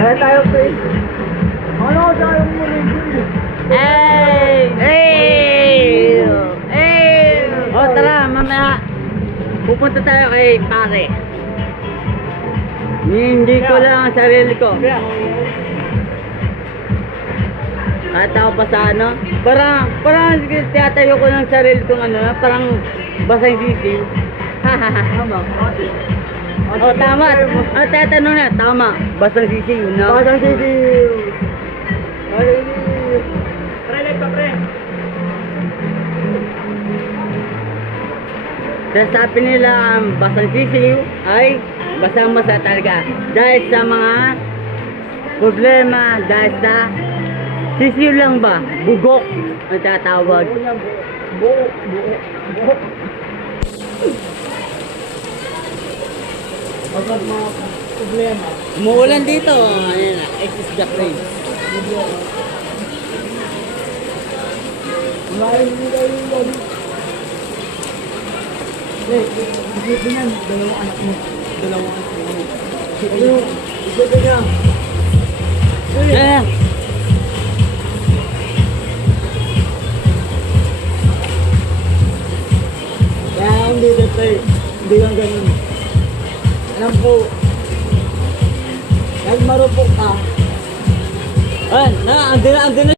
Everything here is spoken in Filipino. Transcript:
Kaya tayo, pre. Ano ko tayo mo rin? O tara, mamaya pupunta tayo kay pare. Hindi ko lang ang sarili ko. Kahit ako pa sa ano, parang tiyatayo ko ng sarili kong ano, parang basang sisiw. Tama. O tama, tatanong na, tama, basang sisiw, no? Basang sisiw. Pre, pa, pre. Sasabi nila ang basang sisiw ay basang-basa talaga. Dahil sa mga problema, dahil sa sisiw lang ba? Bugok ang tatawag. Buo. Pagkat mga problema. Umuulan dito. Ayan na, excess the rain. Kumain nila yung lobby. Isipin yan, dalawang anak mo. Isipin yan. Ayan. Kaya hindi dito eh. Hindi kang ganun. Alam ko, kahit marupok ka, Ayan, andun na